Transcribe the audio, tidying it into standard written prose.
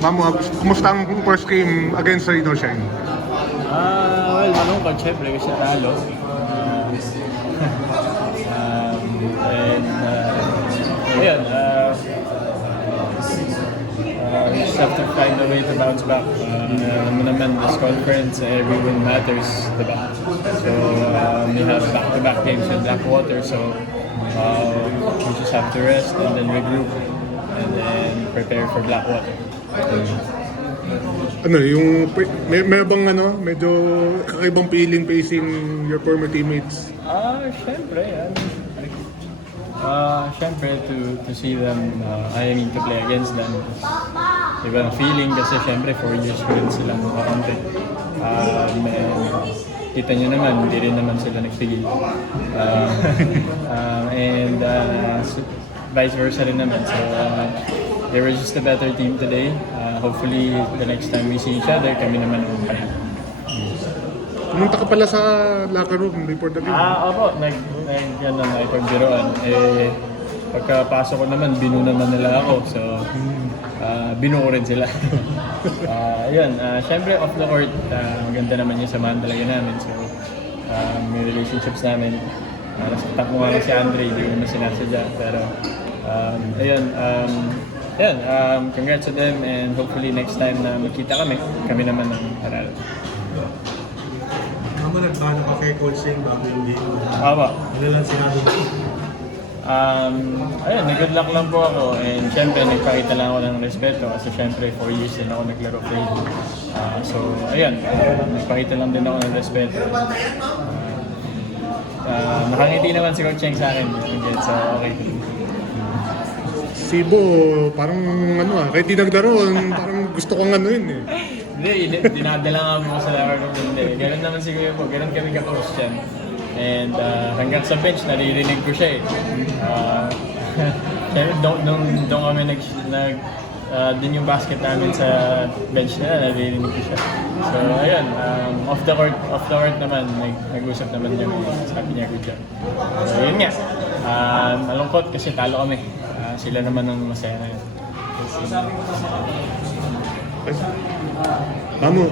Mamo, kumusta ang first game against Rain or Shine? Well, malungkot syempre kasi talo. Ayun, we just have to find a way to bounce back. Alam mo naman, this conference, every win matters, diba? So, we have back-to-back games with Blackwater, so we just have to rest and then regroup and then prepare for Blackwater. Ano, yung may bang ano, medyo kakaibang feeling facing your former teammates? Syempre, syempre to see them, to play against them. Ibang feeling kasi syempre 4 years ko rin silang makakampi. Kita nyo naman, hindi rin naman sila nagpigil. Vice versa rin naman. So, they were just a better team today. Hopefully, the next time we see each other, kami naman ang panalo. Pumunta ka pala sa locker room before the game? Opo, nakipagbiroan. Pagkapasok ko naman, binu naman nila ako. So, binu ko rin sila. Syempre off the court, maganda naman yung samahan talaga namin. So, may relationships namin. Nasaktak mo nga si Andre, hindi ko naman sinasadya. Pero, congrats to them and hopefully next time na magkita kami naman ang panalo. Ano nagplano ka kay Coach Singh bago yung game? Aba. Ano lang sinabi mo? Good luck lang po ako and syempre nagpakita lang ako ng respeto kasi syempre 4 years din ako naglaro for you. Nagpakita lang din ako ng respeto. Nakangiti naman si Coach Cheng sa akin. So, okay. Sibo, parang kahit di naglaro, parang gusto kong ano yun eh. Hindi, dinadala nga mo sa locker room. Hindi, ganun naman si Kuya po. Ganun kami ka-coach dyan. And hanggang sa bench, naririnig ko siya eh. Doon kami din yung basket namin sa bench nila, naririnig ko siya. So ayun, off the court naman, nag-usap naman niya, sabi niya good job. So yun nga, malungkot kasi talo kami. Sila naman ang masaya na yun. Mamo.